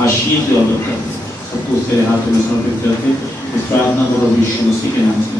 आशीष और सबको उसके हाथ में समर्पित करके इस प्रार्थना को यीशु मसीह के नाम से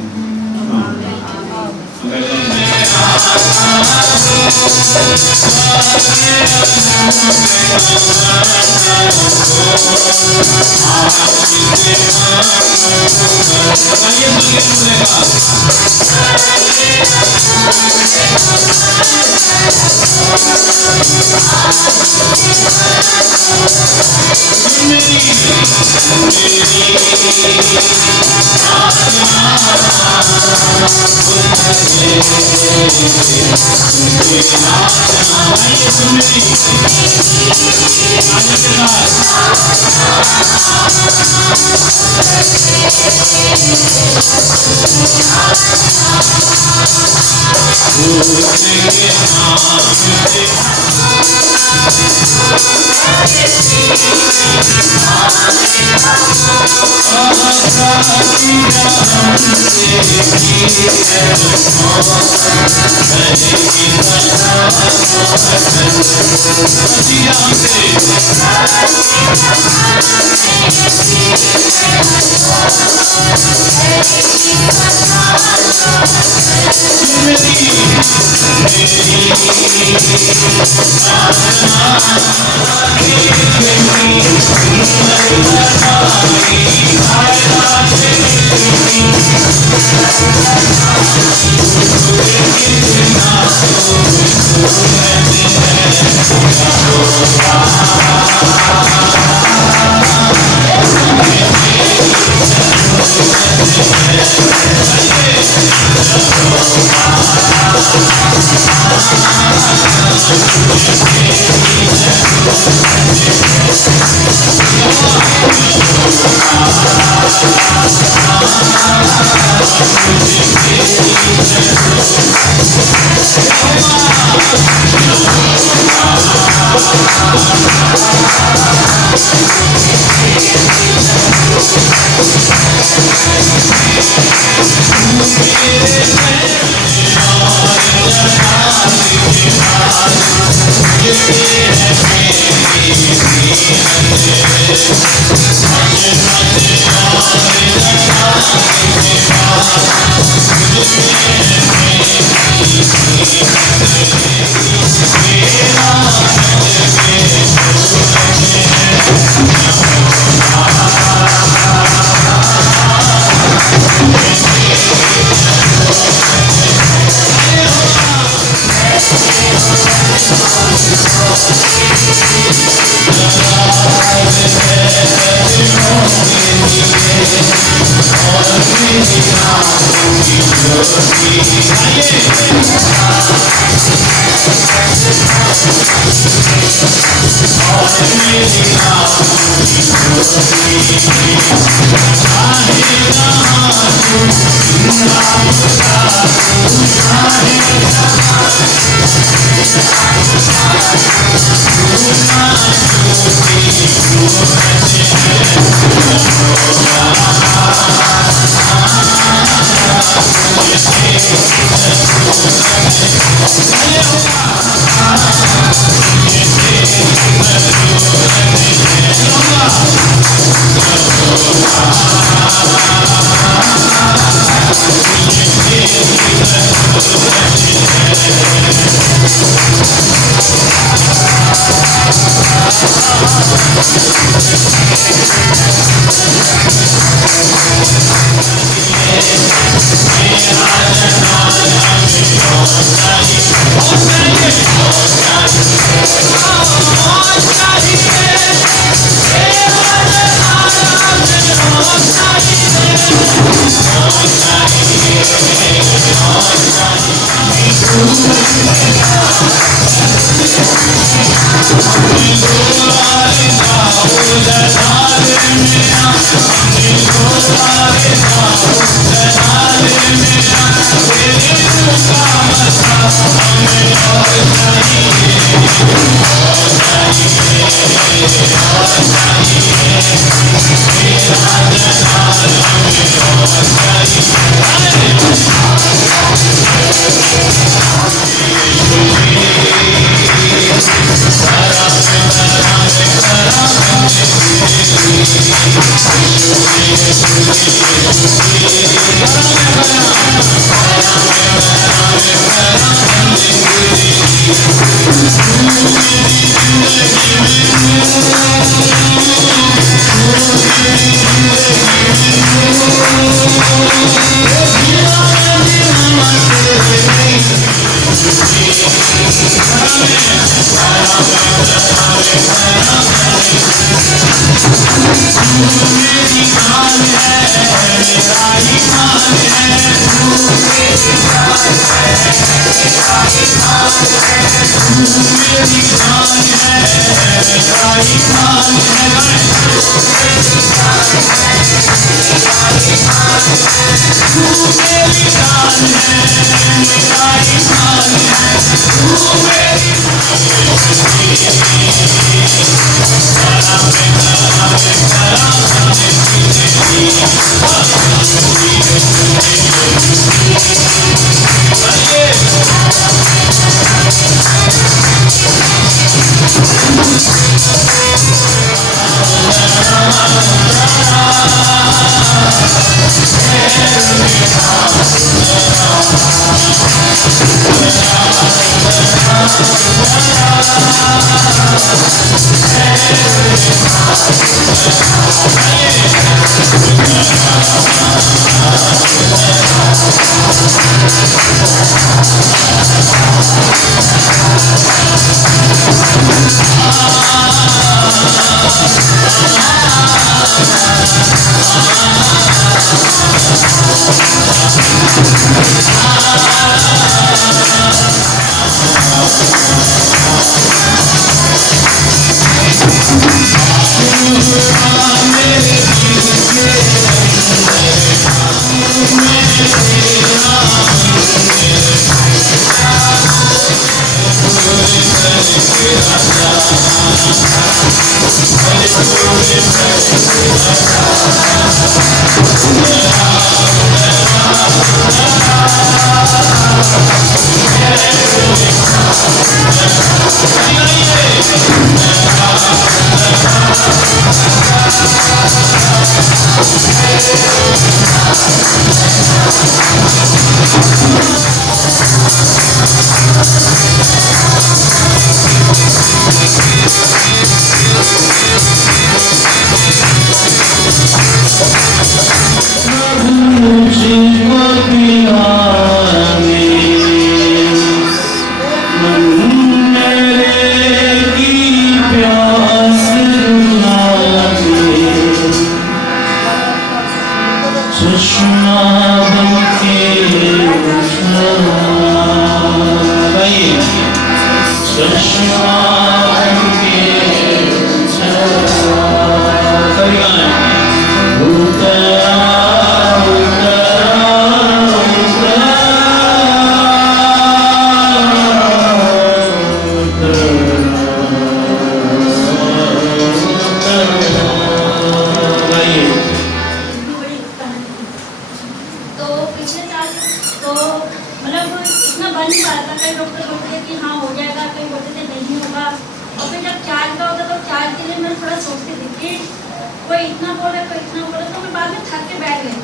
कोई इतना बोल रहा है, कोई इतना बोल रहा है, तो मैं बाद में थक के बैठ गई।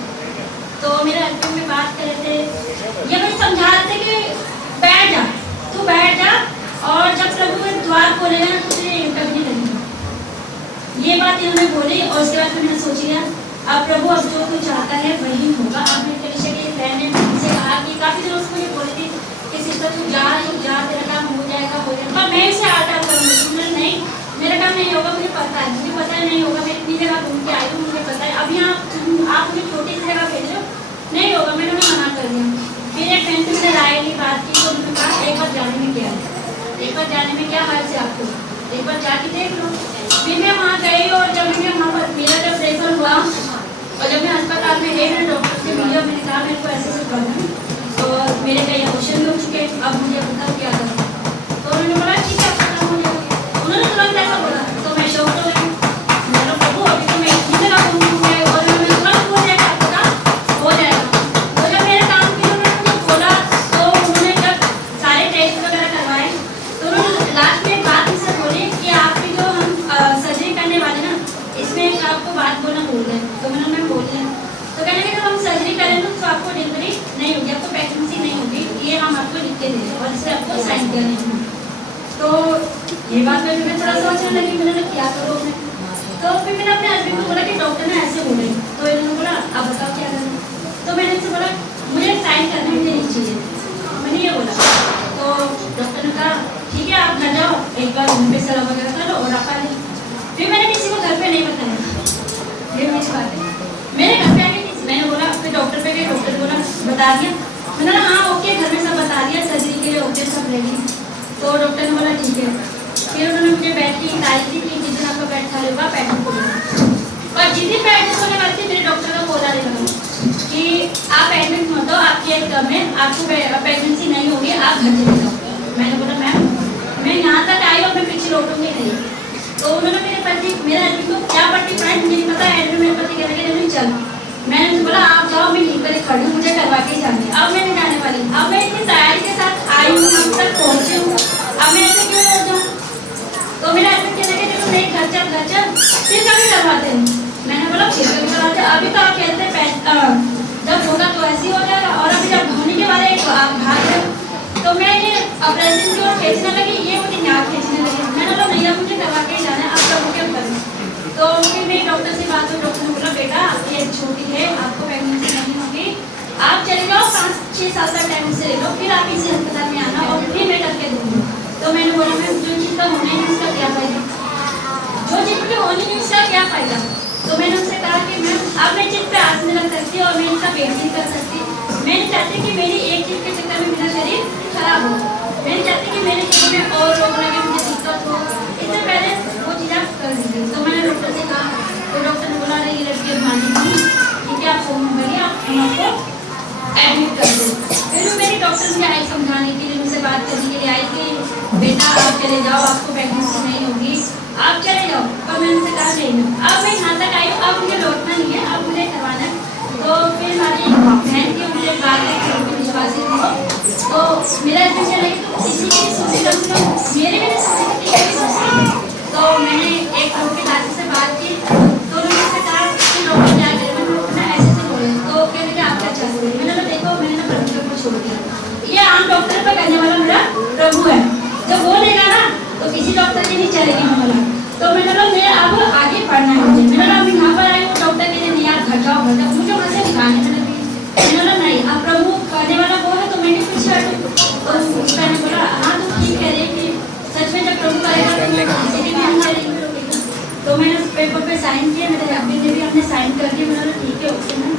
तो मेरे हस्बैंड में बात कर रहे थे, ये मुझे समझा रहे थे कि बैठ जा, तू बैठ जा, और जब प्रभु में द्वार खोलेगा ना तुझे कभी नहीं लगेगा। ये बात इन्होंने बोली और उसके बाद मैंने सोच लिया अब प्रभु अब जो तू चाहता है वही होगा। आपने कलिशा के रहने से कहा कि काफ़ी दिनों से मुझे बोली थी कि सिस्टर तू जा तेरा काम हो जाएगा पर मैं इसे आटा करूँगी। नहीं, मेरा काम नहीं होगा, मुझे पता है नहीं होगा। मैं इतनी जगह घूम के आई हूँ, मुझे पता है। अभी आप मुझे छोटी सी जगह भेज रहे हो, नहीं होगा, मैंने उन्हें मना कर दिया। फिर एक फ्रेंड से राय की बात की तो उन्होंने कहा एक बार जाने में क्या है, एक बार जाने में क्या हाल से आपको, एक बार जाके देख लो। फिर मैं वहाँ गई और जब मैं वहाँ पर मेरा जब रेफर हुआ और जब मैं अस्पताल में गई मैंने डॉक्टर से मिली और मैंने कहा मेरे को ऐसे करना है तो मेरे कई ऑपरेशन भी हो चुके, अब मुझे बताओ क्या करना। तो उन्होंने बोला ठीक है आपका काम हो जाएगा। उन्होंने तुरंत ऐसा बोला तो मैं शौक हो गई। मैंने प्रभु अभी तो मैं इतनी जगह घूमूंगी और मैं तुरंत हो जाएगा, आपका काम हो जाएगा। तो जब मेरे काम के उन्होंने मुझे बोला तो उन्होंने जब सारे टेस्ट वगैरह करवाए तो उन्होंने लास्ट में एक बात मुझसे बोली कि आपकी जो हम सर्जरी करने वाले ना इसमें आपको बात बोलना भूल गए। तो मैंने बोल दिया तो कहने लगे जब हम सर्जरी करेंगे तो आपको डिलीवरी नहीं होगी, आपको प्रेगनेंसी नहीं होगी, ये हम आपको लिख के देंगे और इससे आपको साइन करने। तो ये बात में मैं थोड़ा सोचने लगी, मैंने क्या करो मैं। तो फिर मैंने अपने हस्बैंड को बोला कि डॉक्टर ने ऐसे बोले, तो इन्होंने बोला आप बताओ क्या करना। तो मैंने इनसे बोला मुझे साइन करने मुझे नहीं चाहिए, मैंने ये बोला। तो डॉक्टर ने कहा ठीक है आप घर जाओ, एक बार घर पे सलाह वगैरह कर लो और आप आ जाओ। फिर मैंने किसी को घर पे नहीं बताया, ये मेरी बात है। मेरे घर पे आके मैंने बोला फिर डॉक्टर पे गए, डॉक्टर बोला बता दिया, मैंने बोला हाँ ओके घर में सब बता दिया, सर्जरी के लिए ओके सब रेडी। तो डॉक्टर ने बोला ठीक है। फिर उन्होंने मुझे बेड की तारीख दी कि जिस दिन आपका बेड खाली होगा बेड में खोलना। और जिस दिन बेड में सोने वाली थी मेरे डॉक्टर का कॉल आने लगा कि आप एडमिट मत हो, आपकी एज कम है, आपको प्रेगनेंसी नहीं होगी, आप घर चले जाओ। मैंने बोला मैम मैं यहाँ तक आई और मैं पीछे लौटूंगी नहीं। तो उन्होंने मेरे पति मेरे आदमी को क्या पट्टी पढ़ाई मुझे नहीं पता, एडमिट मेरे पति कह लगे नहीं चल। मैंने बोला आप जाओ, मैं यहीं पर खड़ी हूँ, मुझे करवा के जानी है। अब मैं नहीं जाने वाली, अब मैं इतनी तैयारी के साथ आई हूँ, अब तक पहुँची हूँ, अब मैं ऐसे क्यों हो जाऊँ। तो मेरे आदमी कह लगे चलो नहीं घर चल फिर कभी करवाते हैं। मैंने बोला फिर कभी करवाते, अभी तो आप कहते हैं जब होगा तो ऐसे ही हो जाएगा, और अभी जब होने के वाले तो आप भाग रहे हो। तो मैं ये ऑपरेशन की ओर खींचने लगी, ये मुझे नाक खींचने लगी। मैंने बोला नहीं अब मुझे करवा के ही जाना है, अब कब क्या करूँ। तो फिर मेरी डॉक्टर से बात हुई, डॉक्टर ने बोला बेटा आपकी एज छोटी है, आपको प्रेगनेंसी नहीं होगी, आप चले जाओ 5-6 साल का टाइम से ले लो, फिर आप इसी अस्पताल में आना और फिर मैं करके दूँगी। तो मैंने बोला मैम जो चीज़ का होना है उसका क्या फायदा, जो चीज़ मुझे होनी है उसका क्या फायदा। तो मैंने उनसे कहा कि मैम अब मैं चीज़ पे आस में लग सकती और मैं इनका वेट नहीं कर सकती। मैं नहीं चाहती कि मेरी एक चीज़ के चक्कर में मेरा शरीर खराब हो, मैं नहीं चाहती कि मेरे शरीर में और रोग लगे, मुझे दिक्कत हो, इससे पहले वो चीज़ आप कर दीजिए। तो मैंने डॉक्टर से कहा, तो डॉक्टर ने बोला अरे ये लड़की मानी नहीं, ठीक है आप फोन करिए, आप हमको एडमिट कर दें। फिर मेरी डॉक्टर मुझे आई समझाने के लिए, मुझसे बात करने के लिए आई कि बेटा आप चले जाओ, आपको प्रेगनेंसी नहीं होगी, आप चले जाओ। पर मैंने उनसे कहा नहीं, अब मैं यहाँ तक आई हूँ, अब मुझे लौटना नहीं है, अब मुझे करवाना है। तो फिर हमारी बहन की मुझे बात है विश्वासी थी, तो मेरा ऐसे लगे तो किसी की सोची कम से कम मेरे भी नहीं सोची थी किसी की सोची। तो मैंने एक लोग के दादी से बात की, तो उन्होंने मुझसे कहा कि डॉक्टर क्या करें, मैंने डॉक्टर ऐसे बोले। तो कह लगे आप क्या चाहते हैं, मैंने देखो मैंने ना प्रभु को छोड़ दिया, ये आम डॉक्टर पर करने वाला मेरा प्रभु है, जब वो लेगा ना तो किसी डॉक्टर की नहीं चलेगी हमारा। तो मैंने बोला मैं अब आगे पढ़ना है मुझे, मैंने बोला मैं यहाँ पर आई हूँ, डॉक्टर के लिए नहीं आप घर जाओ मुझे वहाँ से दिखाने। मैंने बोला नहीं अब प्रभु करने वाला वो है तो मैं भी पीछे हटूँ। तो मैंने बोला हाँ तुम ठीक कह रही कि सच में जब प्रभु करेगा तो किसी की भी हम करेंगे। तो मैंने उस पेपर पे साइन किया, मेरे हस्बैंड ने भी अपने साइन कर दिए। मैंने बोला ठीक है ओके मैम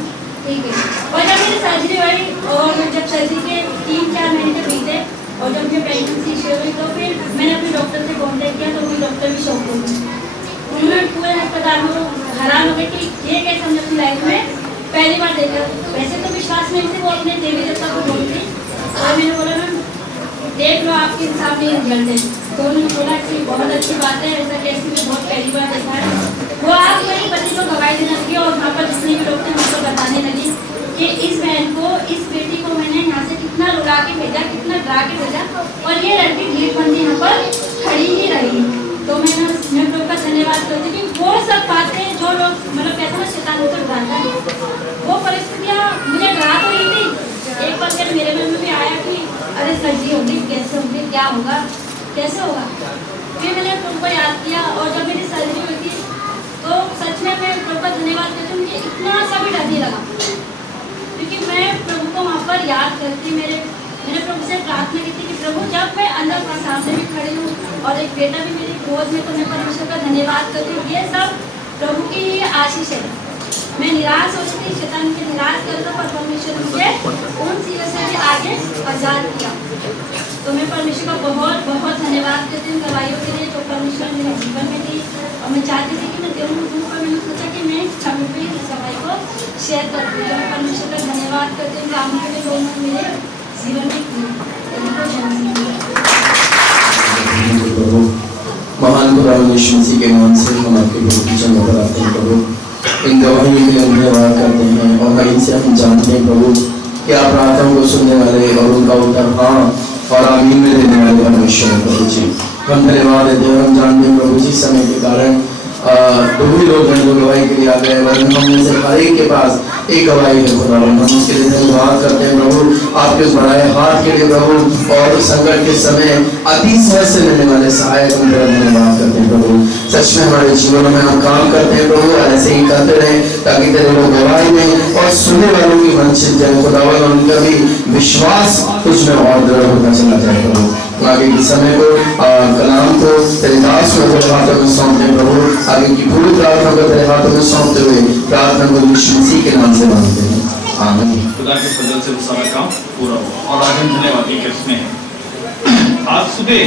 ठीक है। और जब मेरी सर्जरी हुई और जब सर्जरी के 3-4 महीने जब बीते और जब मुझे प्रेगनेंसी शुरू हुई तो फिर मैंने अपने डॉक्टर से कॉन्टेक्ट किया, तो वो डॉक्टर भी शौक हो गए। उन्होंने पूरे अस्पताल में हैरान हो गए कि ये कैसे हमने अपनी लाइफ में पहली बार देखा। वैसे तो विश्वास नहीं थे, वो अपने देवी देवता को बोलती। और मैंने बोला मैम देख लो आपके हिसाब में रिजल्ट है। तो उन्होंने बोला कि बहुत अच्छी बात है, ऐसा केस भी बहुत पहली बार देखा है। वो आज मेरी पति को गवाही देने लगी और वहाँ पर जितने भी डॉक्टर मुझको बताने लगी कि इस बहन को, इस बेटी को मैंने यहाँ से कितना रुला के भेजा, कितना डरा के भेजा और ये लड़की ढीठ बंदी यहाँ पर खड़ी ही रही। तो मैं प्रभु का धन्यवाद करती हूँ कि वो सब बातें जो मतलब कहते हैं शैतान मुझे डराता है। वो परिस्थितियाँ मुझे डरा तो रही थी। एक बार जब मेरे मन में भी आया कि अरे सर्दी होगी, कैसे होगी, क्या होगा, कैसे होगा। फिर मैंने प्रभु को याद किया और जब मेरी सर्जरी हुई थी तो सच में मैं प्रभु का धन्यवाद करती हूँ। मुझे इतना सा भी डर नहीं लगा, क्योंकि मैं प्रभु को वहाँ पर याद करती, मैंने प्रभु से प्रार्थना की थी कि प्रभु जब मैं अंदर का सामने भी खड़ी हूँ और एक बेटा भी मेरी गोद में, तो मैं परमेश्वर का धन्यवाद करती हूँ। ये सब प्रभु की आशीष है। मैं निराश हो रही थी, शैतान मुझे निराश करता, पर परमेश्वर ने मुझे उन चीज़ों से भी आगे आज़ाद किया। तो मैं परमेश्वर का बहुत बहुत धन्यवाद करती हूँ दवाइयों के लिए जो परमेश्वर मेरे जीवन में दी। और मैं चाहती थी कि मैं देऊँ, पर मैंने सोचा कि मैं समय पर इस दवाई को शेयर करती हूँ। मैं परमेश्वर का धन्यवाद करती हूँ काम के लिए लोग मेरे जीवन में महान खुदा यीशु मसीह के नाम से हम आपके बहुत की चंगा कराते हैं प्रभु। इन गवाहियों के लिए धन्यवाद करते हैं और कहीं से हम जानते हैं प्रभु कि आप प्रार्थनाओं को सुनने वाले और उनका उत्तर हाँ और आमीन में देने वाले परमेश्वर प्रभु जी। हम धन्यवाद देते हैं। हम जानते हैं प्रभु जी समय के कारण दो ही लोग हैं जो गवाही के लिए आ गए, वरन हम में से हर एक के पास एक गवाही है खुदा। हम उसके लिए धन्यवाद करते हैं प्रभु आपके उस बढ़ाए हाथ के लिए प्रभु, और संकट के समय अति सहज से मिलने वाले सहायक हम तेरा धन्यवाद करते हैं प्रभु। सच में हमारे जीवनों में हम काम करते हैं प्रभु, ऐसे ही करते रहे ताकि तेरे लोग गवाही में और सुनने वालों की वंचित जाए खुदावन, और उनका भी विश्वास तुझमें और दृढ़ होता चला जाए प्रभु। आगे के समय को कलाम को तेरे दास को तेरे हाथों में सौंपते प्रभु। आगे की पूरी प्रार्थना को तेरे हाथों में सौंपते हुए प्रार्थना को यीशु मसीह के नाम से मांगते हैं, आमीन। खुदा के फजल से सारा काम पूरा हुआ और आज हम धन्यवाद के उसमें हैं। आज सुबह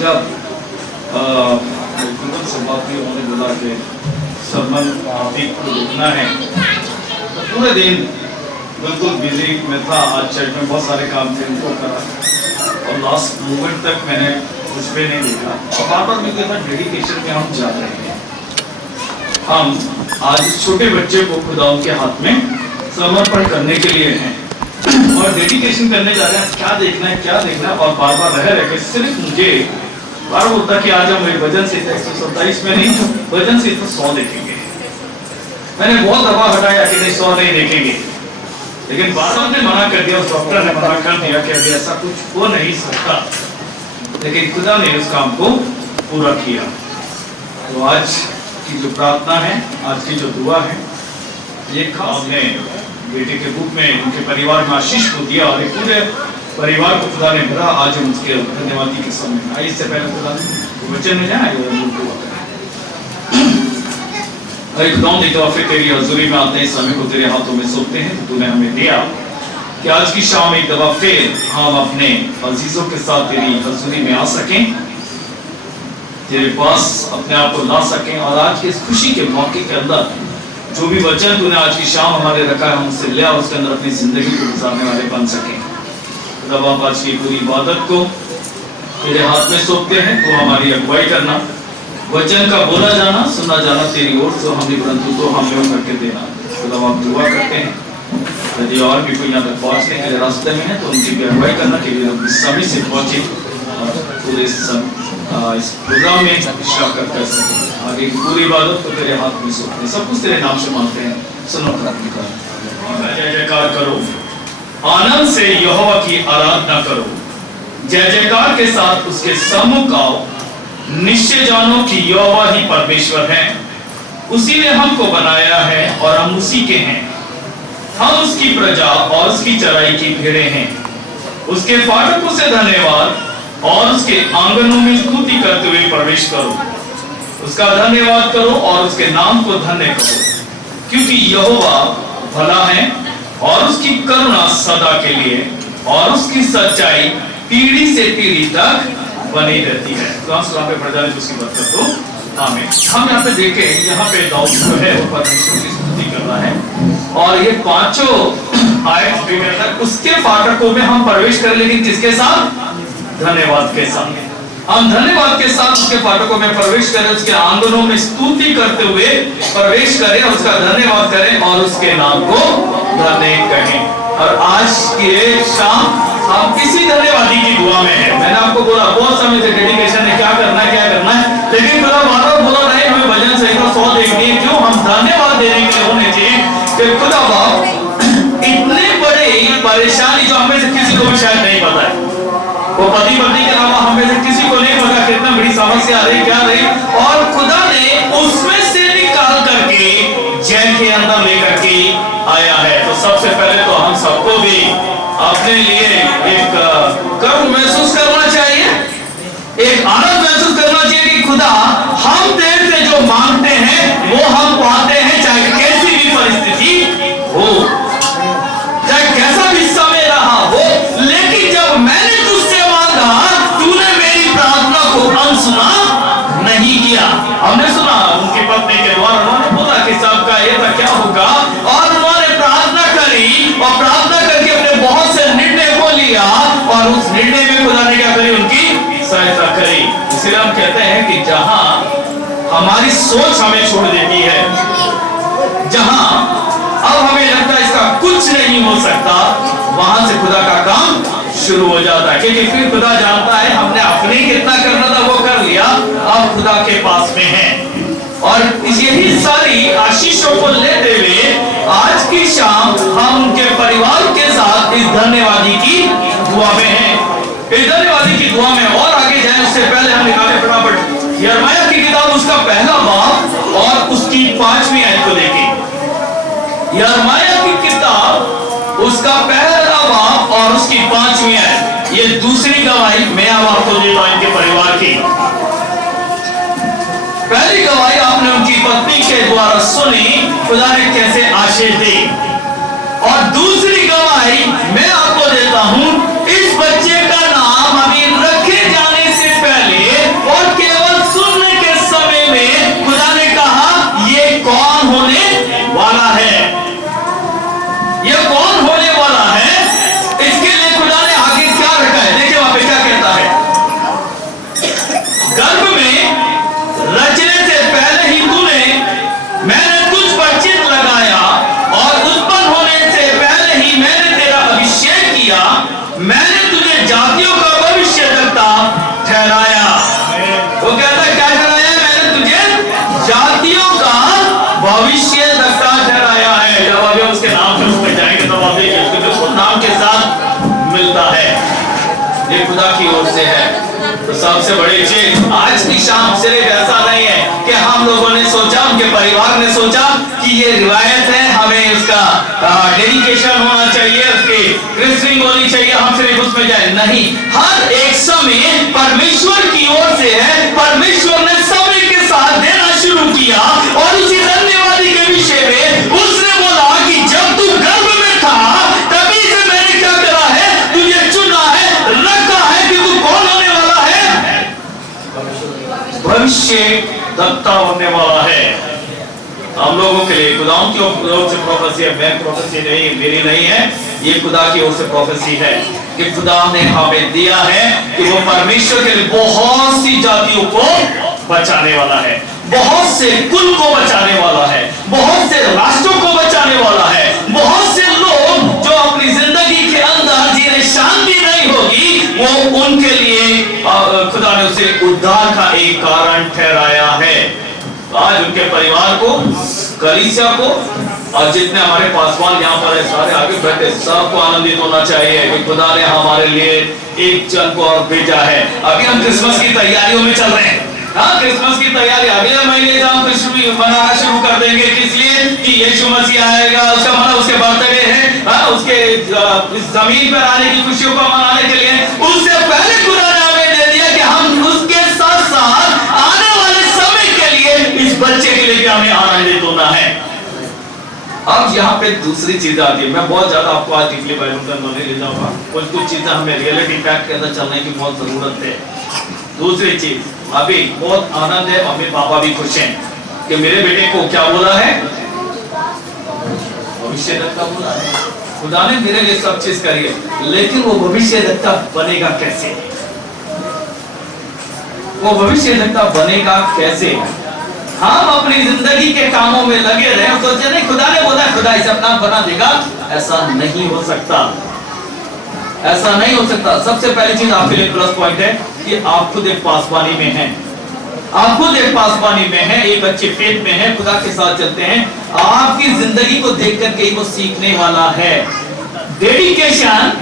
जब संवादी उन्होंने बोला कि सरमन को रुकना है, तो पूरे दिन बिल्कुल बिजी में था। आज चर्च में बहुत सारे काम थे, उनको करा और लास्ट मोमेंट तक मैंने कुछ भी नहीं देखा। और बार बार मुझे था डेडिकेशन में हम जा रहे हैं। हम आज इस छोटे बच्चे को खुदा के हाथ में समर्पण करने के लिए हैं और डेडिकेशन करने जा रहे हैं। क्या देखना है और बार बार रह रहे सिर्फ मुझे बार बोलता कि आज हम वजन से 127 में नहीं, वजन से 100 देखेंगे। मैंने बहुत दबा हटाया कि नहीं 100 नहीं देखेंगे, लेकिन बार ने मना कर दिया, उस डॉक्टर ने मना कर दिया कि अभी ऐसा कुछ हो नहीं सकता, लेकिन खुदा ने उस काम को पूरा किया। तो आज की जो प्रार्थना है, आज की जो दुआ है, ये हमने बेटे के रूप में उनके परिवार में आशीष को दिया और पूरे परिवार को खुदा ने भरा। आज हम उसके धन्यवादी के समय आइए, इससे पहले खुदा वचन में जाए तेरी हजूरी में आते हैं, समय को तेरे हाथों में सौंपते हैं। तो तूने हमें दिया कि आज की शाम एक दफा फिर हम अपने अजीजों के साथ तेरी हजूरी में आ सकें, तेरे पास अपने आप को ला सकें, और आज के इस खुशी के मौके के अंदर जो भी वचन तूने आज की शाम हमारे रखा है हमसे लिया, उसके अंदर अपनी जिंदगी को गुजारने वाले बन सकें। तब आप आज की पूरी इबादत को तेरे हाथ में सौंपते हैं। तो हमारी अगुवाई करना, वचन का बोला जाना सुना जाना तेरी ओर से हमने, परंतु तो हमें करके देना। तब आप दुआ करते हैं यदि और भी कोई यहाँ तक पहुँचने के लिए रास्ते में है तो उनकी भी अगुवाई करना के लिए हम समय से पहुँचे और पूरे इस प्रोग्राम में शिरकत कर सकें। आगे पूरी इबादत को तेरे हाथ में सौंपते हैं, सब कुछ तेरे नाम से मांगते हैं। सुनो प्रार्थना, जय जयकार करो, आनंद से यहोवा की आराधना करो, जय जयकार के साथ उसके सम्मुख आओ। निश्चय जानो कि यहोवा ही परमेश्वर है, उसी ने हमको बनाया है और हम उसी के हैं। हम उसकी प्रजा और उसकी चराई की भेड़ें हैं। उसके फाटकों से धन्यवाद और उसके आंगनों में स्तुति करते हुए प्रवेश करो। उसका धन्यवाद करो और उसके नाम को धन्य करो, क्योंकि यहोवा भला है और उसकी करुणा सदा के लिए और उसकी सच्चाई पीढ़ी से पीढ़ी तक बनी रहती है। तो हम सलाह पे पढ़ जाने तो उसकी बरकत हो, आमीन। हम यहाँ पे देखें, यहाँ पे दाऊद जो है वो परमेश्वर की स्तुति कर रहा है और ये पांचों आयत उसके फाटकों में हम प्रवेश करें, लेकिन किसके साथ? धन्यवाद के साथ। हम धन्यवाद के साथ उसके फाटकों में प्रवेश करें, उसके आंगनों में स्तुति करते हुए प्रवेश करें, उसका धन्यवाद करें और उसके नाम को धन्य कहें। और आज के शाम हम इसी धन्यवादी की दुआ में है। मैंने आपको बोला बहुत समय से डेडिकेशन है, क्या करना है, लेकिन खुदा बार-बार बोला नहीं हमें भजन सही 100 खुदा बाप इतने बड़े परेशानी जो हमें से किसी को भी शायद नहीं पता है, वो पति पत्नी के अलावा हमें से किसी को नहीं पता कितना बड़ी समस्या आ रही क्या रही, और खुदा ने उसमें से निकाल करके जेल के अंदर लेकर के आया है। तो सबसे पहले तो हम सबको भी अपने लिए एक गर्व महसूस करना चाहिए, एक आनंद महसूस करना चाहिए कि खुदा हम तेरे से जो मांगते हैं वो हम पाते हैं, चाहे कैसी भी परिस्थिति हो, चाहे कैसा भी समय रहा हो। लेकिन जब मैंने तुझसे मांगा तूने मेरी प्रार्थना को अनसुना नहीं किया। हमने सुना उनकी पत्नी के द्वारा उन्होंने बोला कि सबका ये था क्या होगा, और उन्होंने प्रार्थना करी और प्रार्थना करके अपने बहुत से निर्णय को लिया, और उस निर्णय में खुदा ने क्या करी, उनकी सहायता करी। इसलिए हम कहते हैं कि जहां हमारी सोच हमें छोड़ देती है, जहां अब हमें लगता है इसका कुछ नहीं हो सकता, वहां से खुदा का काम शुरू हो जाता है, क्योंकि फिर खुदा जानता है हमने अपने कितना करना था वो कर लिया, अब खुदा के पास में है। और यही सारी आशीषों को लेते हुए आज की शाम हम उनके परिवार के साथ इस धन्यवादी की दुआ में हैं। इस धन्यवादी की दुआ में और आगे जाए उससे पहले हम निकाले फटाफट यिर्मयाह की किताब, उसका पहला बाब और उसकी 5वीं आयत को देखें। यिर्मयाह की किताब उसका पहला बाब और उसकी 5वीं आयत। ये दूसरी गवाही मैं अब आपको देता हूं इनके परिवार की। पहली गवाही आपने उनकी पत्नी के द्वारा सुनी, खुदा ने कैसे आशीष दी, और दूसरी गवाही मैं आपको देता हूं, इस बच्चे का नाम अभी रखे जाने से पहले और केवल सुनने के समय में खुदा ने कहा ये कौन होने वाला है, ये कौन होने वाला है। इसके लिए खुदा ने आगे क्या रखा है, देखिए वहां पे क्या कहता है, गर्भ में रचने से पहले ही मैंने तुझ पर चित्त लगाया, और उत्पन्न होने से पहले ही मैंने तेरा अभिषेक किया, मैंने तुझे जातियों का भविष्यद्वक्ता ठहराया। वो कहता है क्या ठहराया, मैंने तुझे जातियों का भविष्यद्वक्ता ठहराया है। जब अभी उसके नाम से उसमें जाएंगे तब आप देखिए उसको नाम के साथ मिलता है, ये खुदा की ओर से है। तो सबसे बड़ी चीज आज की शाम सिर्फ ऐसा नहीं है कि हम लोगों ने सोचा, उनके परिवार ने सोचा कि ये रिवायत है, हमें उसका डेडिकेशन होना चाहिए, उसकी क्रिस्टिंग होनी चाहिए, हम सिर्फ उसमें जाए, नहीं। हर एक समय परमेश्वर की ओर से है, परमेश्वर ने समय के साथ देना शुरू किया, और उसी धन्यवादी के विषय में उसने बोला कि जब तू गर्भ में था तभी से मैंने क्या करा है, तुझे चुना है, रखा है कि तू कौन होने वाला है, भविष्यद्वक्ता होने वाला है। हम लोगों के लिए खुदा की ओर से प्रोफेसी है, मैं प्रोफेसी नहीं, मेरी नहीं है, ये खुदा की ओर से प्रोफेसी है कि खुदा ने हमें दिया है कि वो परमेश्वर के लिए बहुत सी जातियों को बचाने वाला है, बहुत से कुल को बचाने वाला है, बहुत से राष्ट्रों को बचाने वाला है, बहुत से लोग जो अपनी जिंदगी के अंदर जिन्हें शांति नहीं होगी, वो उनके लिए खुदा ने उसे उद्धार का एक कारण ठहराया है। आज उनके परिवार को, कलीसिया को, और जितने हमारे पासवान यहाँ पर है सारे आगे बैठे, सबको आनंदित होना चाहिए कि खुदा ने हमारे लिए एक जन को और भेजा है। अभी हम क्रिसमस की तैयारियों में चल रहे हैं, हाँ क्रिसमस की तैयारी अगले महीने से हम मनाना शुरू कर देंगे, इसलिए कि यीशु मसीह आएगा, उसका मतलब उसके बर्थडे है, हाँ उसके जमीन पर आने की खुशियों को मनाने के लिए। उससे पहले खुदा ने हमें दे दिया कि हम उसके साथ साथ आने वाले समय के लिए इस बच्चे के लिए भी हमें आनंदित होना है। अब यहाँ पे दूसरी चीज आती है, मैं बहुत ज्यादा आपको आज डिफली बाइबल का नॉलेज ले जाऊंगा, कुछ चीजें हमें रियलिटी फैक्ट के अंदर चलने की बहुत जरूरत है। दूसरी चीज, अभी बहुत आनंद है, मम्मी पापा भी खुश हैं कि मेरे बेटे को क्या बोला है, भविष्यद्वक्ता बोला है। खुदा ने मेरे लिए सब चीज करी है, लेकिन वो भविष्यद्वक्ता बनेगा कैसे, वो भविष्यद्वक्ता बनेगा कैसे। हम अपनी जिंदगी के कामों में लगे रहे, सोचे नहीं खुदा ने बोला खुदा इसे अपना बना देगा, ऐसा नहीं हो सकता, ऐसा नहीं हो सकता। सबसे पहली चीज आपके लिए प्लस पॉइंट है कि आप खुद एक पासवानी में हैं, आप खुद एक पासवानी में हैं, एक अच्छे फेथ में हैं, खुदा के साथ चलते हैं, आपकी जिंदगी को देख करके ही वो सीखने वाला है। डेडिकेशन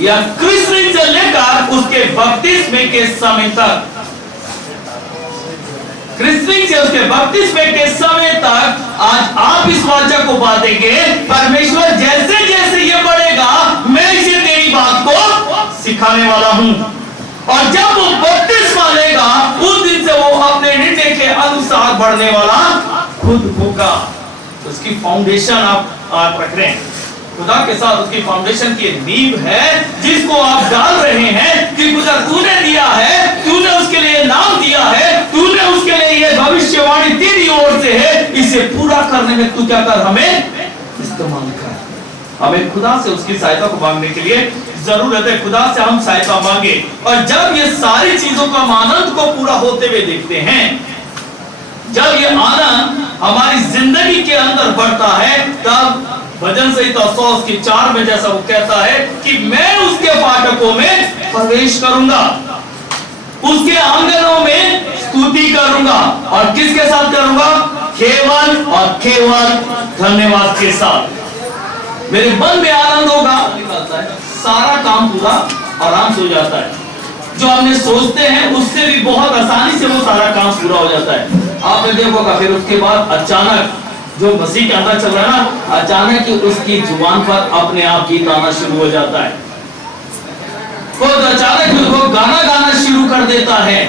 या क्रिश्चियन चलने का उसके बपतिस्मे के समय तक, क्रिश्चियन से उसके बपतिस्मे के समय तक, आज आप इस वाचा को बांटेंगे, परमेश्वर जैसे जैसे ये बढ़ेगा मैं इसे तेरी बात को सिखाने वाला हूं। और जब वो बपतिस्मा लेगा उस दिन से वो अपने निर्णय के अनुसार बढ़ने वाला खुद होगा। तो उसकी फाउंडेशन आप रख रहे हैं, खुदा के साथ उसकी फाउंडेशन की नींव है जिसको आप डाल रहे हैं कि खुदा तूने दिया है, तूने उसके लिए नाम दिया है, तूने उसके लिए ये भविष्यवाणी तेरी ओर से है, इसे पूरा करने में तू क्या कर, हमें इस्तेमाल कर। हमें खुदा से उसकी सहायता को मांगने के लिए जरूरत है, खुदा से हम सहायता मांगे। और जब ये सारी चीजों का आनंद को पूरा होते हुए देखते हैं, जब ये आनंद हमारी जिंदगी के अंदर बढ़ता है, तब भजन संहिता 100:4 में जैसा वो कहता है कि मैं उसके फाटकों में प्रवेश करूंगा, उसके आंगनों में स्तुति करूंगा। और किसके साथ करूंगा? केवल और केवल धन्यवाद के साथ। मेरे मन में आनंद होगा, सारा काम पूरा आराम से हो जाता है। जो हमने सोचते हैं उससे भी बहुत आसानी से वो सारा काम पूरा हो जाता है। आपने देखोगा फिर उसके बाद अचानक जो मसीह के अंदर चल रहा है ना, अचानक ही उसकी जुबान पर अपने आप गीत आना शुरू हो जाता है, खुद अचानक उसको गाना गाना शुरू कर देता है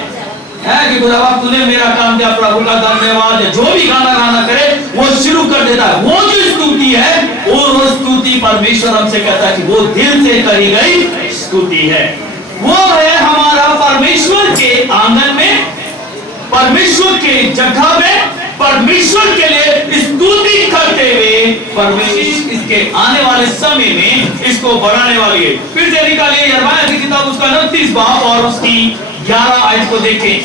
कि खुदा तूने मेरा काम किया, प्रभु का धन्यवाद। जो भी गाना गाना करे वो शुरू कर देता है। वो जो स्तुति है, वो स्तुति परमेश्वर हमसे कहता है कि वो दिल से करी गई स्तुति है। वो है हमारा परमेश्वर के आंगन में, परमेश्वर के जगह में, परमेश्वर के लिए स्तुति करते हुए परमेश्वर इसके आने वाले समय में इसको बढ़ाने वाली है। फिर से निकालिए यिर्मयाह की किताब उसका 29 बाब और उसकी 11 आयत को देखें।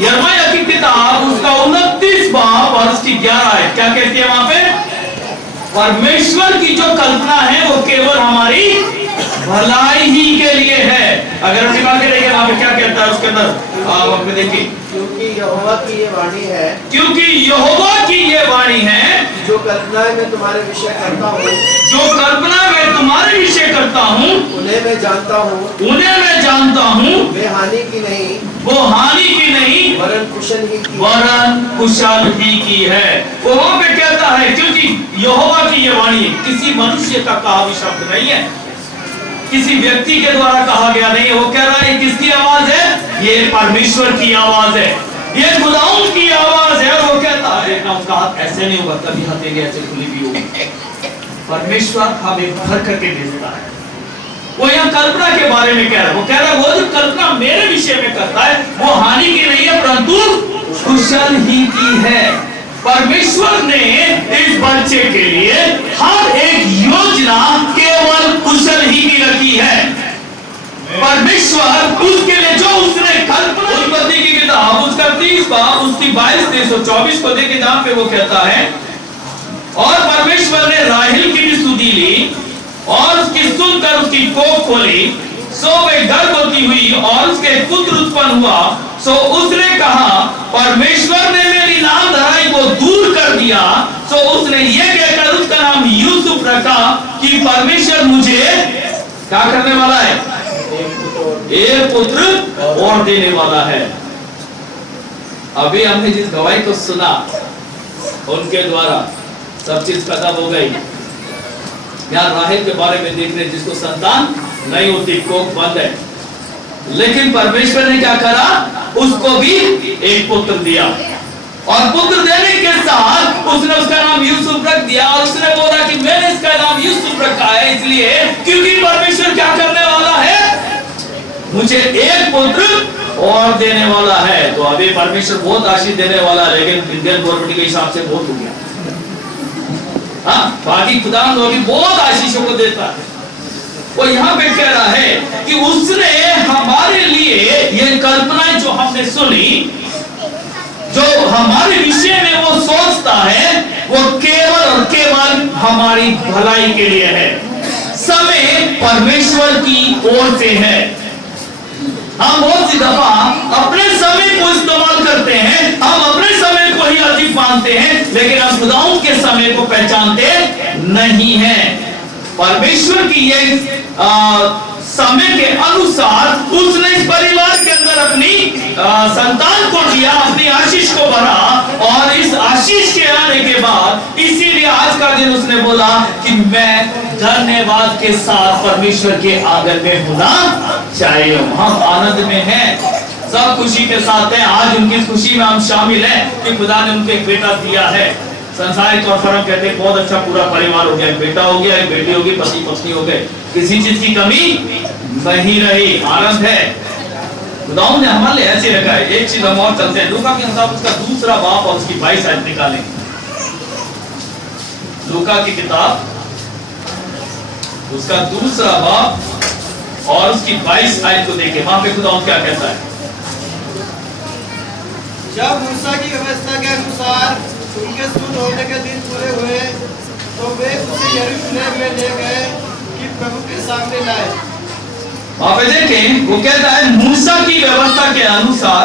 यिर्मयाह की किताब उसका 29 बाब और उसकी 11 आयत क्या कहती है वहां पे? परमेश्वर की जो कल्पना है वो केवल हमारी भलाई ही के लिए है। अगर हम निकाल के देखें वहां पे क्या कहता है उसके अंदर, आप अपने देखिए। क्योंकि यहोवा की ये वाणी है, क्योंकि यहोवा की ये वाणी है, जो कल्पनाएं मैं तुम्हारे विषय करता हूँ, जो कल्पना मैं तुम्हारे विषय करता हूँ, उन्हें मैं जानता हूँ, उन्हें मैं जानता हूँ, वे हानि की नहीं, वो हानि की नहीं वरन कुशल ही की, वरन कुशल ही की है। वो वहां पे कहता है क्योंकि यहोवा की ये वाणी किसी मनुष्य का कहा हुआ शब्द नहीं है, किसी व्यक्ति के द्वारा कहा गया नहीं है। वो कह रहा है किसकी आवाज है? ये परमेश्वर की आवाज है, ये खुदाउन की आवाज है। और वो कहता है ना, उसका हाथ ऐसे नहीं होगा, कभी हथेली ऐसे खुली भी होगी। परमेश्वर हमें भर करके भेजता है। वो यहाँ कल्पना के बारे में कह रहा है, वो कह रहा है वो जो कल्पना मेरे विषय में करता है वो हानि की नहीं है परंतु कुशल ही की है। परमेश्वर ने इस बच्चे के लिए हर एक योजना केवल कुशल ही की रखी है। परमेश्वर उसके लिए जो उसने कल्पना, उत्पत्ति की किताब उसका 30 बाब उसकी 22-23-24 को देखे जहां पे वो कहता है, और परमेश्वर ने राहेल की भी स्तुति ली और उसकी सुनकर उसकी कोख खोली, सो वे गर्भवती हुई और उसके पुत्र उत्पन्न हुआ। सो उसने कहा परमेश्वर ने मेरी नामधराई को दूर कर दिया। सो उसने ये कहकर उसका नाम यूसुफ रखा कि परमेश्वर मुझे क्या करने वाला है? एक पुत्र और देने वाला है। अभी हमने जिस गवाही को सुना उनके द्वारा सब चीज खत्म हो गई। यार राहेल के बारे में देख रहे जिसको संतान नहीं होती, कोख बंद है, लेकिन परमेश्वर ने क्या करा? उसको भी एक पुत्र दिया और पुत्र देने के साथ उसने उसका नाम यूसुफ रख दिया। और उसने बोला कि मैंने इसका नाम यूसुफ रखा है इसलिए क्योंकि परमेश्वर क्या करने वाला है? मुझे एक पुत्र और देने वाला है। तो अभी परमेश्वर बहुत आशीष देने वाला है, लेकिन इंडियन गवर्नमेंट के हिसाब से बहुत हो गया। हाँ, बाकी खुदा भी बहुत आशीषों को देता है। वो यहाँ पे कह रहा है कि उसने हमारे लिए ये कल्पनाएं जो हमने सुनी, जो हमारे विषय में वो सोचता है, वो केवल और केवल हमारी भलाई के लिए है। समय परमेश्वर की ओर से है। हम बहुत सी दफा अपने समय को इस्तेमाल करते समय को पहचानते नहीं हैं। परमेश्वर की ये समय के अनुसार उसने इस परिवार के अंदर अपनी संतान को दिया, अपनी आशीष को भरा, और इस आशीष के आने के बाद इसीलिए आज का दिन उसने बोला कि मैं धन्यवाद के साथ परमेश्वर के आंगन में होना चाहिए। हम आनंद में हैं, सब खुशी के साथ हैं। आज उनकी खुशी में हम शामिल हैं कि खुदा ने उनको एक बेटा दिया है। संसारिक तौर पर हम कहते हैं बहुत अच्छा पूरा परिवार हो गया, एक बेटा हो गया, एक बेटी होगी, पति पत्नी हो गए, किसी चीज की कमी नहीं रही, आनंद है। खुदाओं ने हमारे लिए ऐसे रखा है। एक चीज हम और चलते हैं, लूका के हिसाब उसका दूसरा बाप और उसकी 22 आयत निकालें। लूका की किताब उसका दूसरा बाप और उसकी 22 आयत को देखें, वहां पे खुदाओं क्या कहता है। जब मूसा की व्यवस्था के अनुसार उनके शुद्ध होने के दिन पूरे हुए तो वे उसे यरूशलेम में ले गए कि प्रभु के सामने लाए। वहां पे देखें, वो कहता है मूसा की व्यवस्था के अनुसार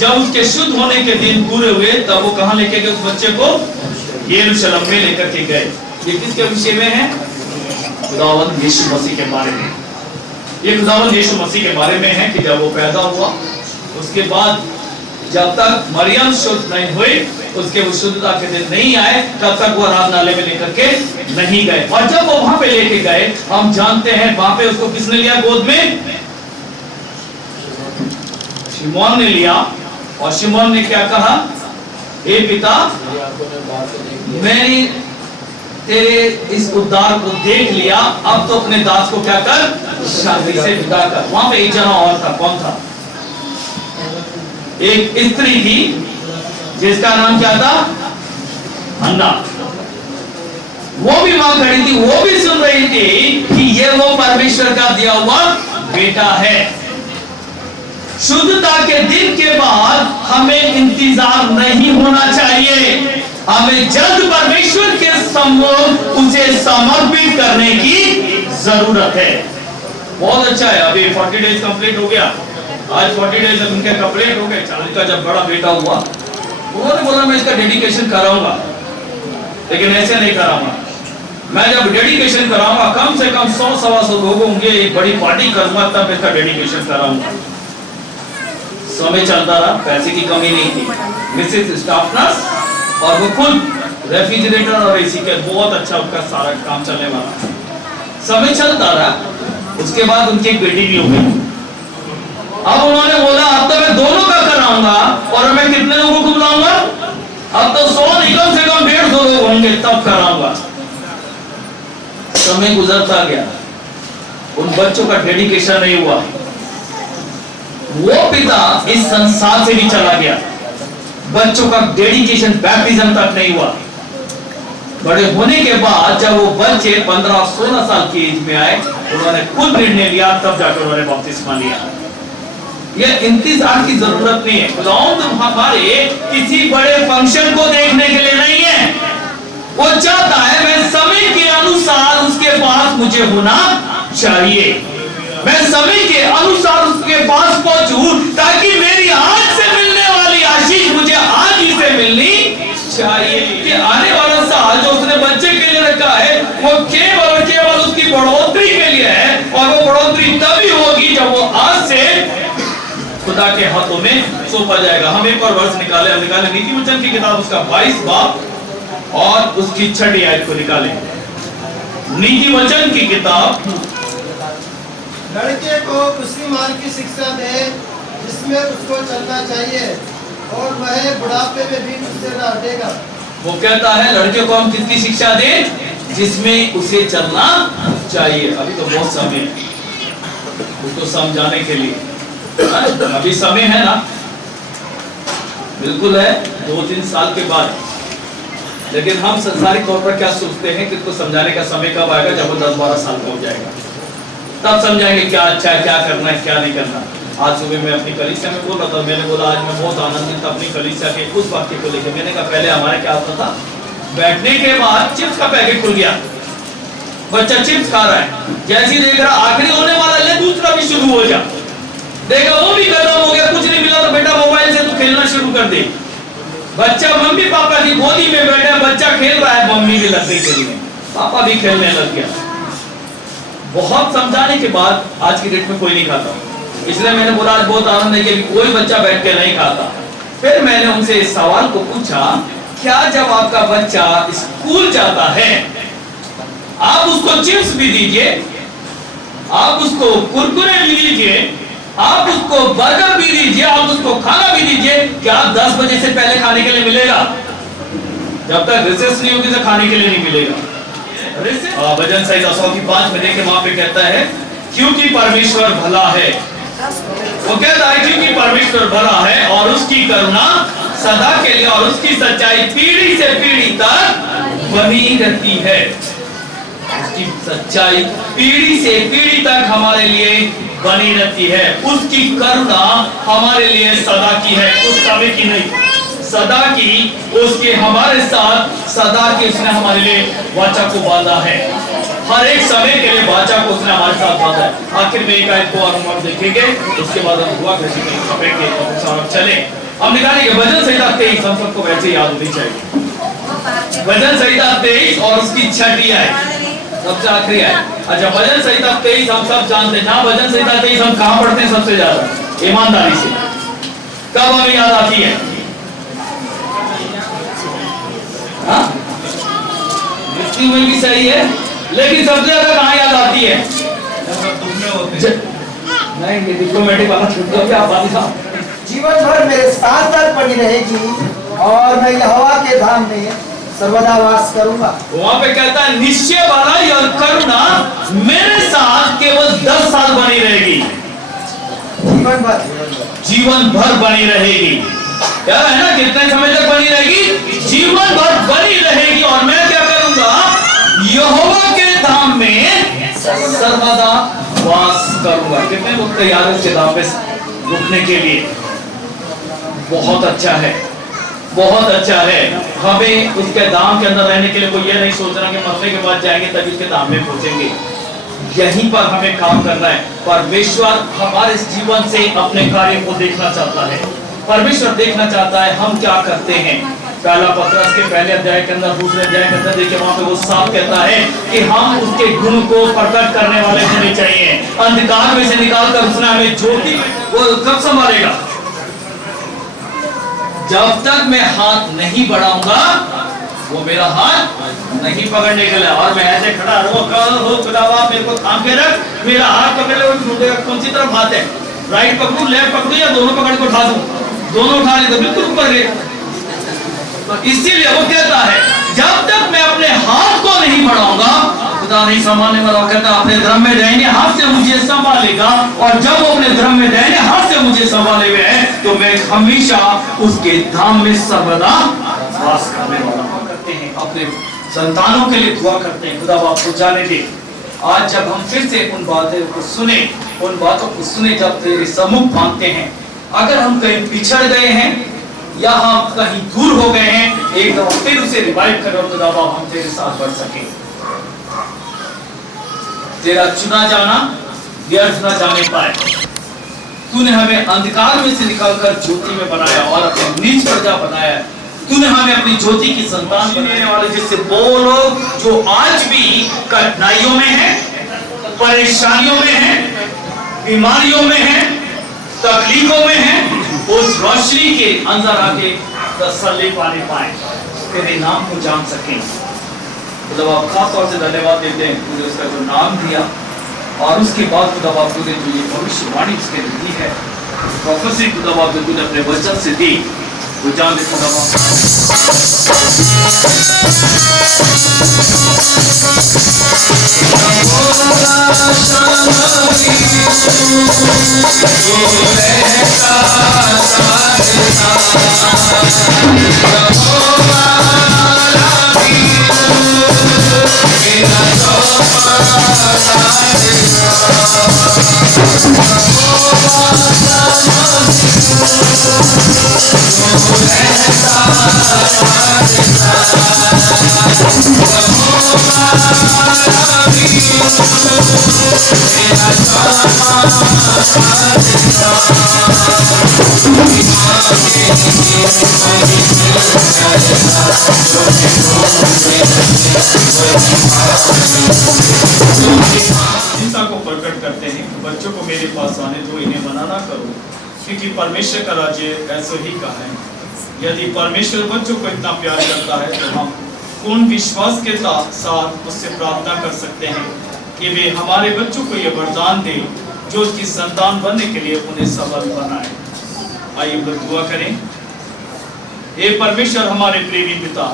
जब उसके शुद्ध होने के दिन पूरे हुए तब वो कहां लेके गए उस बच्चे को, यरूशलेम में लेकर के गए। ये किसके विषय में है? खुदावंद यीशु मसीह के बारे में। ये खुदावंद यीशु मसीह के बारे में है कि जब वो पैदा हुआ उसके बाद जब तक मरियम शुद्ध नहीं हुई, उसके वो शुद्धता के दिन नहीं आए, तब तक वो आराधनालय में लेकर के नहीं गए। और जब वो वहां पे लेके गए, हम जानते हैं वहां पे उसको किसने लिया गोद में? शिमोन ने लिया। और शिमोन ने क्या कहा? हे पिता, मैंने तेरे इस उद्धार को देख लिया, अब तो अपने दास को क्या कर, शांति से विदा कर। वहां पे एक जना और था, कौन था? एक स्त्री थी जिसका नाम क्या था? हन्ना। वो भी वहां खड़ी थी, वो भी सुन रही थी कि ये वो परमेश्वर का दिया हुआ बेटा है। शुद्धता के दिन के बाद हमें इंतजार नहीं होना चाहिए, हमें जल्द परमेश्वर के सम्मुख उसे समर्पित करने की जरूरत है। बहुत अच्छा है, अभी 40 डेज कंप्लीट हो गया, आज 40 डेज उनके कंप्लीट हो गए। चार्ली का जब बड़ा बेटा हुआ उन्होंने बोला मैं इसका डेडिकेशन कराऊंगा, लेकिन ऐसे नहीं कराऊंगा। मैं जब डेडिकेशन कराऊंगा कम से कम 100-125 लोग होंगे, एक बड़ी पार्टी करूंगा, तब इसका डेडिकेशन कराऊंगा। समय चलता रहा, पैसे की कमी नहीं थी। मिसेस स्टाफ नर्स और वो खुद रेफ्रिजरेटर और एसी के बहुत अच्छा उनका सारा काम चलने वाला। समय चलता रहा, उसके बाद उनकी एक बेटी भी हो गई। अब उन्होंने बोला अब तो मैं दोनों का कराऊंगा, और मैं कितने लोगों को बुलाऊंगा? अब तो 100 नहीं, कम से कम 150 लोग होंगे तब कराऊंगा। समय गुजरता गया, उन बच्चों का डेडिकेशन नहीं हुआ। वो पिता इस संसार से भी चला गया, बच्चों का डेडिकेशन बैप्टिज्म तक नहीं हुआ। बड़े होने के बाद जब वो बच्चे 15-16 साल की एज में आए, उन्होंने खुद निर्णय लिया, तब जाकर उन्होंने बपतिस्मा लिया। ये इंतजार की जरूरत नहीं है। खुदावंद हमारे किसी बड़े फंक्शन को देखने के लिए नहीं है, वो चाहता है मैं समय के अनुसार उसके पास मुझे होना चाहिए, मैं समय के अनुसार उसके पास पहुंचूं, ताकि मेरी आज से मिलने वाली आशीष मुझे आज ही से मिलनी चाहिए। कि आने वाला साल जो उसने बच्चे के लिए रखा है वो केवल और केवल उसकी बढ़ोतरी के लिए है, और वो बढ़ोतरी तभी होगी जब वो आज से खुदा के हाथों में सौंपा जाएगा। हम एक और वर्ष निकाले नीति वचन की किताब उसका 22 बाब और उसकी 6 आयत को निकाले। नीति वचन की किताब। लड़के को उसी मार्ग की शिक्षा दे जिसमें उसको चलना चाहिए, और वह बुढ़ापे में भी उससे न हटेगा। वो कहता है लड़के को हम किसकी शिक्षा दें? जिसमें उसे चलना चाहिए। अभी तो बहुत समय है उसको समझाने के लिए, अभी समय है ना, बिल्कुल है, 2-3 साल के बाद। लेकिन हम संसारिक तौर पर क्या सोचते हैं कि इसको समझाने का समय कब आएगा? जब वो 10-12 साल का हो जाएगा, तब समझाएंगे क्या अच्छा है, क्या करना है, क्या नहीं करना। आज सुबह मैं अपनी कलीसिया में बोल रहा था, मैंने बोला आज मैं बहुत आनंदित था अपनी कलीसिया के उस वाक्य को लेकर। मैंने कहा पहले हमारे क्या होता था, बैठने के बाद चिप्स का पैकेट खुल गया, बच्चा चिप्स खा रहा है, जैसे देख रहा आखिरी होने वाला ले दूसरा भी शुरू हो जा, देखा वो भी खत्म हो गया, कुछ नहीं मिला तो बेटा मोबाइल से तू खेलना शुरू कर दे। बच्चा मम्मी पापा की गोदी में बैठा, बच्चा खेल रहा है, मम्मी भी लग गई खेलने, पापा भी खेलने लग गया। बहुत समझाने के बाद आज की डेट में कोई नहीं खाता, इसलिए मैंने बोला आज बहुत आनंद है कि कोई बच्चा बैठ के नहीं खाता। फिर मैंने उनसे इस सवाल को पूछा, क्या जब आपका बच्चा स्कूल जाता है आप उसको चिप्स भी दीजिए, आप उसको कुरकुरे भी दीजिए, आप उसको बर्गर भी दीजिए, आप उसको खाना भी दीजिए, क्या 10 बजे से पहले खाने के लिए मिलेगा? जब तक रिसेस नहीं होगी तो खाने के लिए नहीं मिलेगा। भजन संहिता 100 की 5 में देखे वहां पे कहता है क्योंकि परमेश्वर भला है, वो कहता है क्योंकि परमेश्वर भला है और उसकी करुणा सदा के लिए और उसकी सच्चाई पीढ़ी से पीढ़ी तक बनी रहती है। उसकी सच्चाई पीढ़ी से पीढ़ी तक हमारे लिए बनी रहती है, उसकी करुणा हमारे लिए सदा की है, उस समय की नहीं, सदा की, उसके हमारे साथ सदा की उसने हमारे लिए वाचा को बांधा है, हर एक समय के लिए वाचा को उसने हमारे साथ बांधा है। आखिर में एक आयत को और हम देखेंगे, उसके बाद हम दुआ करेंगे और चले। हम निकालेंगे भजन संहिता 23, हम सबको वैसे याद होनी चाहिए। भजन संहिता 23 और उसकी 6ठी आयत सबसे आखिरी है। अच्छा, भजन संहिता 23 हम सब जानते हैं। जहां भजन संहिता 23 हम कहां पढ़ते हैं सबसे ज्यादा? ईमानदारी से। कब हमें याद आती है? मृत्यु में भी सही है, लेकिन सबसे ज्यादा कहां याद आती है? नहीं, ये डिप्लोमेटिक वाला छुट्टी आप बात साहब। जीवन भर मेरे साथ साथ बनी रहेगी और मैं यहोवा के धाम में सर्वदा वास करूंगा। वहां पे कहता है निश्चय वाला और करुणा मेरे साथ केवल 10 साल बनी रहेगी, जीवन भर बनी रहेगी। क्या है ना, कितने समय तक बनी रहेगी? जीवन भर बनी रहेगी। और मैं क्या करूंगा? यहोवा के धाम में सर्वदा वास करूंगा। कितने लोग तैयार है उसके धाम में रुकने के लिए? बहुत अच्छा है, बहुत अच्छा है। हमें उसके धाम के अंदर रहने के लिए कोई ये नहीं सोच रहा कि मरने के बाद जाएंगे तभी उसके धाम में पहुंचेंगे। यहीं पर हमें काम करना है। परमेश्वर हमारे जीवन से अपने कार्य को देखना चाहता है। परमेश्वर देखना चाहता है हम क्या करते हैं। पहला पत्रस के पहले अध्याय के अंदर, दूसरे अध्याय के अंदर देखिए, वहां पे वो साफ कहता है कि हम उसके गुण को प्रकट करने वाले होने चाहिए। अंधकार में से निकालकर उसने हमें ज्योति में, वो कब संभालेगा? जब तक मैं हाथ नहीं बढ़ाऊंगा वो मेरा हाथ नहीं पकड़ने के लिए। और मैं ऐसे खड़ा हो खुदावा मेरे को थाम के रख, मेरा हाथ पकड़ ले, कौन सी तरफ हाथ है? राइट पकड़ू, लेफ्ट पकड़ू या दोनों पकड़ के उठा दूं? दोनों उठा ले तो बिल्कुल ऊपर गए। तो इसीलिए वो कहता है जब तक मैं अपने हाथ को नहीं बढ़ाऊंगा खुदा नहीं संभालने वाला। कहता अपने धर्म में दाहिने हाथ से मुझे संभालेगा, और जब वो अपने धर्म में दाहिने हाथ से मुझे संभाले हुए है तो मैं हमेशा उसके धाम में सर्वदा वास करने वाला करते हैं। अपने संतानों के लिए दुआ करते हैं, खुदा बाप को जाने दे। आज जब हम फिर से उन बातों को सुने, उन बातों को सुने जब तेरे सम्मुख मांगते हैं, अगर हम कहीं पिछड़ गए हैं या हम कहीं दूर हो गए हैं, एक दफा फिर उसे रिवाइव करो खुदा बाप, हम तेरे साथ बढ़ सके। तेरा चुना जाना व्यर्थ न जाने पाए। तूने हमें अंधकार में से निकालकर ज्योति में बनाया और अपनी नीच प्रजा बनाया। तूने हमें अपनी ज्योति की संतान बनाने वाले, जिससे वो लोग जो आज भी कठिनाइयों में हैं, परेशानियों में हैं, बीमारियों में हैं, तकलीफों में हैं, उस रोशनी के अंदर आके तसल्ली पाने पाए, तेरे नाम को जान सकें। खुदा बाप खास तौर से धन्यवाद देते हैं, तूने उसका जो नाम दिया और उसके बाद खुदा बाप तूने जो ये भविष्यवाणी उसके लिए दी है, प्रोफेसी खुदा बाप जो तूने अपने वचन से दी, वो जान दे खुदा बाप। Thank you. चिंता को प्रकट करते हैं कि बच्चों को मेरे पास आने दो, इन्हें मना ना करो, क्योंकि परमेश्वर का राज्य ऐसे ही का है। यदि परमेश्वर बच्चों को इतना प्यार करता है तो हम पूर्ण विश्वास के साथ उससे प्रार्थना कर सकते हैं कि वे हमारे बच्चों को यह वरदान दे जो उसकी संतान बनने के लिए उन्हें सबल बनाए। आइए लोग दुआ करें। हे परमेश्वर हमारे प्रेमी पिता,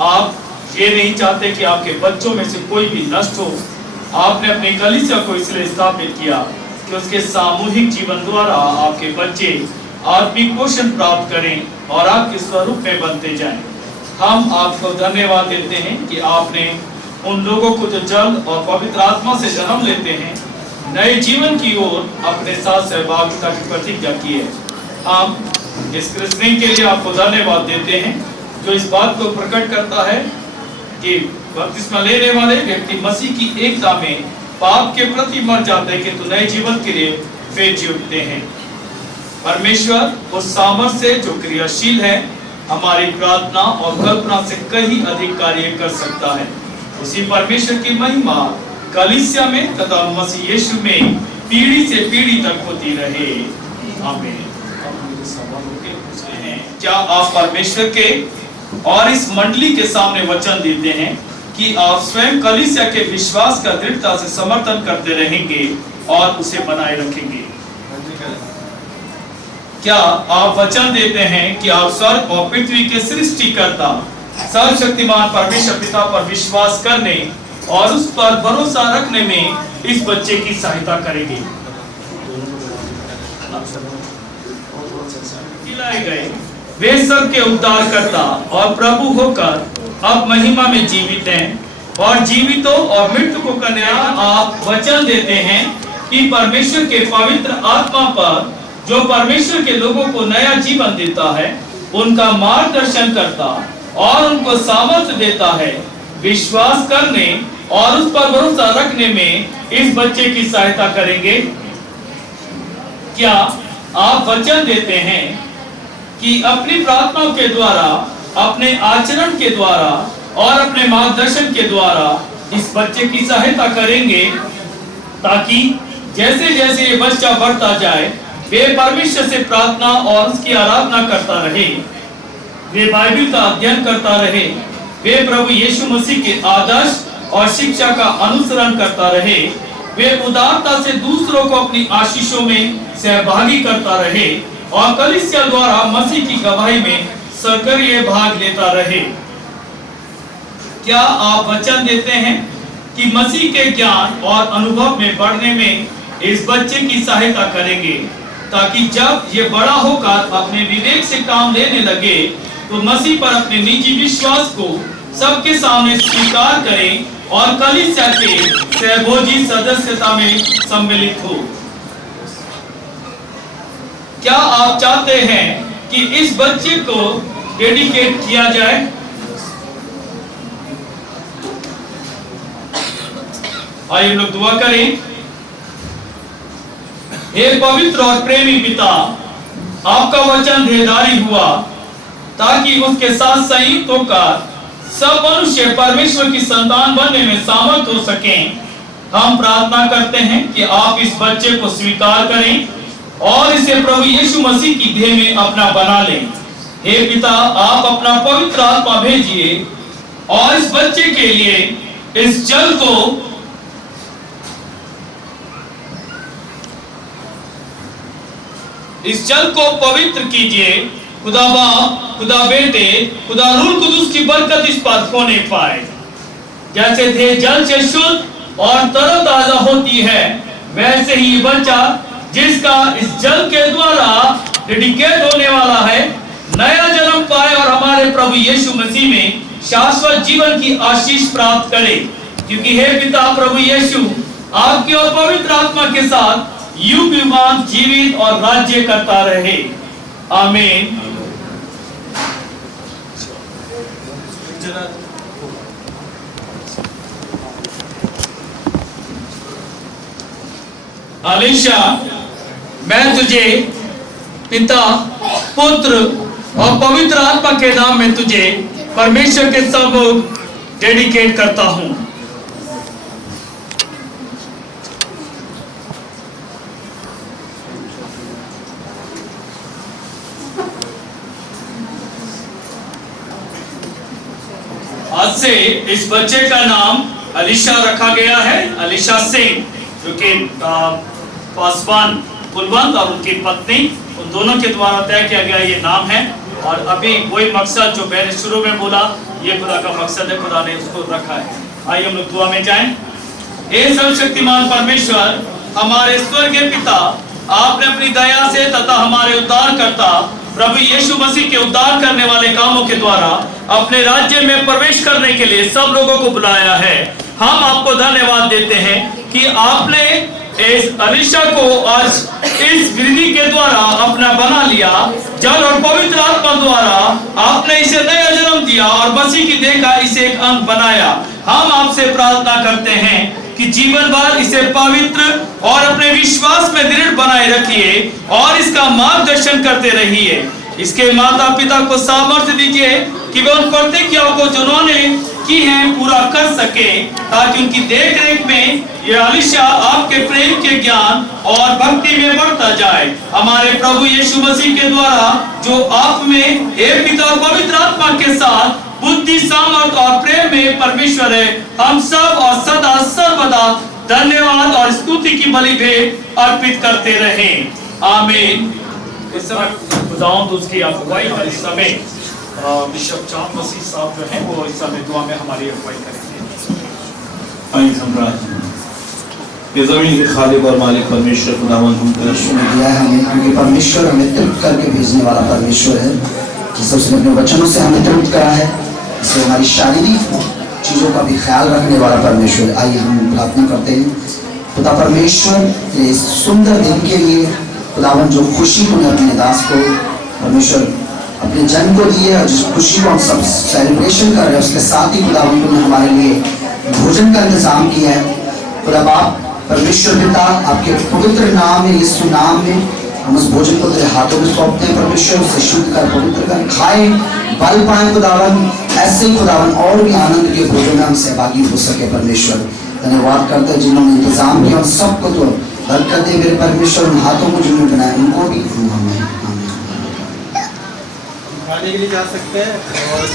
आप ये नहीं चाहते कि आपके बच्चों में से कोई भी नष्ट हो। आपने अपनी कलीसिया को इसलिए स्थापित किया कि उसके सामूहिक जीवन द्वारा आपके बच्चे आत्मिक पोषण प्राप्त करें और आपके स्वरूप में बनते जाएं। हम आपको धन्यवाद देते हैं कि आपने उन लोगों को जो जल और पवित्र आत्मा से जन्म लेते हैं नए जीवन की ओर अपने साथ सहभागिता की प्रतिज्ञा की है। हम इस क्रिस्मस के लिए आपको धन्यवाद देते हैं जो इस बात को प्रकट करता है कि बपतिस्मा लेने वाले व्यक्ति मसीह की एकता में पाप के प्रति मर जाते हैं किंतु नए जीवन के लिए वे जी उठते हैं। परमेश्वर उस सामर्थ्य से जो क्रियाशील है हमारी प्रार्थना और कल्पना से कहीं अधिक कार्य कर सकता है। उसी परमेश्वर की महिमा कलीसिया में तथा मसीह यीशु में पीढ़ी से पीढ़ी तक होती रहे। आमीन। क्या आप परमेश्वर के और इस मंडली के सामने वचन देते हैं कि आप स्वयं कलीसिया के विश्वास का दृढ़ता से समर्थन करते रहेंगे और उसे बनाए रखेंगे? क्या आप वचन देते हैं कि आप स्वर्ग और पृथ्वी के सृष्टिकर्ता सर्वशक्तिमान परमेश्वर पिता पर विश्वास करने और उस पर भरोसा रखने में इस बच्चे की सहायता करेंगे? खिलाए गए वे सब के उद्धारकर्ता और प्रभु होकर अब महिमा में जीवित हैं और जीवितों और मृतकों का न्याय आप वचन देते हैं कि परमेश्वर के पवित्र आत्मा पर जो परमेश्वर के लोगों को नया जीवन देता है उनका मार्गदर्शन करता और उनको सामर्थ्य देता है विश्वास करने और उस पर भरोसा रखने में इस बच्चे की सहायता करेंगे? क्या आप वचन देते हैं कि अपनी प्रार्थनाओं के द्वारा, अपने आचरण के द्वारा और अपने मार्गदर्शन के द्वारा इस बच्चे की सहायता करेंगे ताकि जैसे जैसे ये बच्चा बढ़ता जाए वे परमेश्वर से प्रार्थना और उसकी आराधना करता रहे, वे बाइबल का अध्ययन करता रहे, वे प्रभु यीशु मसीह के आदर्श और शिक्षा का अनुसरण करता रहे, वे उदारता से दूसरों को अपनी आशीषों में सहभागी करता रहे और कलीसिया द्वारा मसीह की गवाही में सक्रिय भाग लेता रहे? क्या आप वचन देते हैं कि मसीह के ज्ञान और अनुभव में बढ़ने में इस बच्चे की सहायता करेंगे ताकि जब ये बड़ा होकर अपने विवेक से काम लेने लगे तो मसीह पर अपने निजी विश्वास को सबके सामने स्वीकार करें और कलीसिया के सहभोजी सदस्यता में सम्मिलित हो? क्या आप चाहते हैं कि इस बच्चे को डेडिकेट किया जाए? आइए लोग दुआ करें। हे पवित्र और प्रेमी पिता, आपका वचन देहधारी हुआ ताकि उसके साथ संयुक्त होकर सब मनुष्य परमेश्वर की संतान बनने में सामर्थ हो सकें। हम प्रार्थना करते हैं कि आप इस बच्चे को स्वीकार करें और इसे प्रभु यीशु मसीह की देह में अपना बना लें। हे पिता, आप अपना पवित्र आत्मा भेजिए और इस बच्चे के लिए इस जल को पवित्र कीजिए। खुदा बाप, खुदा बेटे, खुदा रूह कुदूस की बरकत इस पर होने पाए। जैसे देह जल से शुद्ध और तरोताजा होती है वैसे ही बच्चा जिसका इस जल के द्वारा डेडिकेट होने वाला है नया जन्म पाए और हमारे प्रभु यीशु मसीह में शाश्वत जीवन की आशीष प्राप्त करे। क्योंकि हे पिता प्रभु यीशु आपके और पवित्र आत्मा के साथ युग युगांत जीवित और राज्य करता रहे। आमीन। अलीशा, मैं तुझे पिता, पुत्र और पवित्र आत्मा के नाम में तुझे परमेश्वर के सम्मुख डेडिकेट करता हूं। आज से इस बच्चे का नाम अलीशा रखा गया है, अलीशा सिंह, जो कि पासवान कुलवंत और उनकी पत्नी, उन दोनों के द्वारा तय किया गया ये नाम है। और अभी वही मकसद जो मैंने शुरू में बोला, ये खुदा का मकसद है, खुदा ने उसको रखा है। आइए हम लोग दुआ में जाएं। हे सर्वशक्तिमान परमेश्वर, हमारे स्वर्गीय पिता, आपने अपनी दया से तथा हमारे उद्धारकर्ता प्रभु यीशु मसीह के उद्धार करने वाले कामों के द्वारा अपने राज्य में प्रवेश करने के लिए सब लोगों को बुलाया है। हम आपको धन्यवाद देते हैं कि आपने इस अलीशा को आज इस विधि के द्वारा अपना बना लिया। जल और पवित्र आत्मा द्वारा आपने इसे नया जन्म दिया और मसीह की देह का इसे एक अंग बनाया। हम आपसे प्रार्थना करते हैं कि जीवन भर इसे पवित्र और अपने विश्वास में दृढ़ बनाए रखिए और इसका मार्गदर्शन करते रहिए। इसके माता पिता को सामर्थ्य दीजिए कि वे उन प्रतिज्ञाओं को जो उन्होंने की हैं पूरा कर सके, ताकि उनकी देख रेख में ये अलीशा आपके प्रेम के ज्ञान और भक्ति में बढ़ता जाए। हमारे प्रभु यीशु मसीह के द्वारा जो आप में एक पिता और पवित्र आत्मा के साथ बुद्धि, सामर्थ और प्रेम में परमेश्वर है, हम सब और सदा सर्वदा धन्यवाद और स्तुति की बलि भेंट अर्पित करते रहें। आमीन। इस समय खुदावंद उसकी अगुवाई और इस समय बिशप चांद मसीह साहब जो हैं वो इस समय दुआ में हमारी अगुवाई करेंगे। आइए सम्राट, ये जमीन के खालिक और मालिक परमेश्वर खुदावंद हमको दिया है हमें, क्योंकि परमेश्वर हमें तृप्त करके भेजने वाला परमेश्वर है। जिस उसने अपने वचनों से हमें तृप्त करा है, इससे हमारी शारीरिक चीज़ों का भी ख्याल रखने वाला परमेश्वर है। आइए हम प्रार्थना करते हैं। खुदा परमेश्वर ये सुंदर दिन के लिए खुदावन जो खुशी तूने अपने दास को परमेश्वर अपने जन्म को दिए और जिस खुशी को हम सब सेलिब्रेशन कर रहे हैं, उसके साथ ही खुदावन तूने हमारे लिए भोजन का इंतजाम किया है। खुदा बाप परमेश्वर पिता, आपके पवित्र नाम में, यीशु नाम में हम उस भोजन को तेरे हाथों में सौंपते हैं परमेश्वर। उसे शुद्ध कर, पवित्र कर, खाएं, बल पाएं खुदावन। ऐसे ही खुदावन और भी आनंद के भोजन में हम सहभागी हो सके परमेश्वर। धन्यवाद करते हैं जिन्होंने इंतजाम किया, उन सबको तो बरकत दे मेरे परमेश्वर। उन हाथों को जिन्होंने बनाया उनको भी खाने के लिए जा सकते हैं और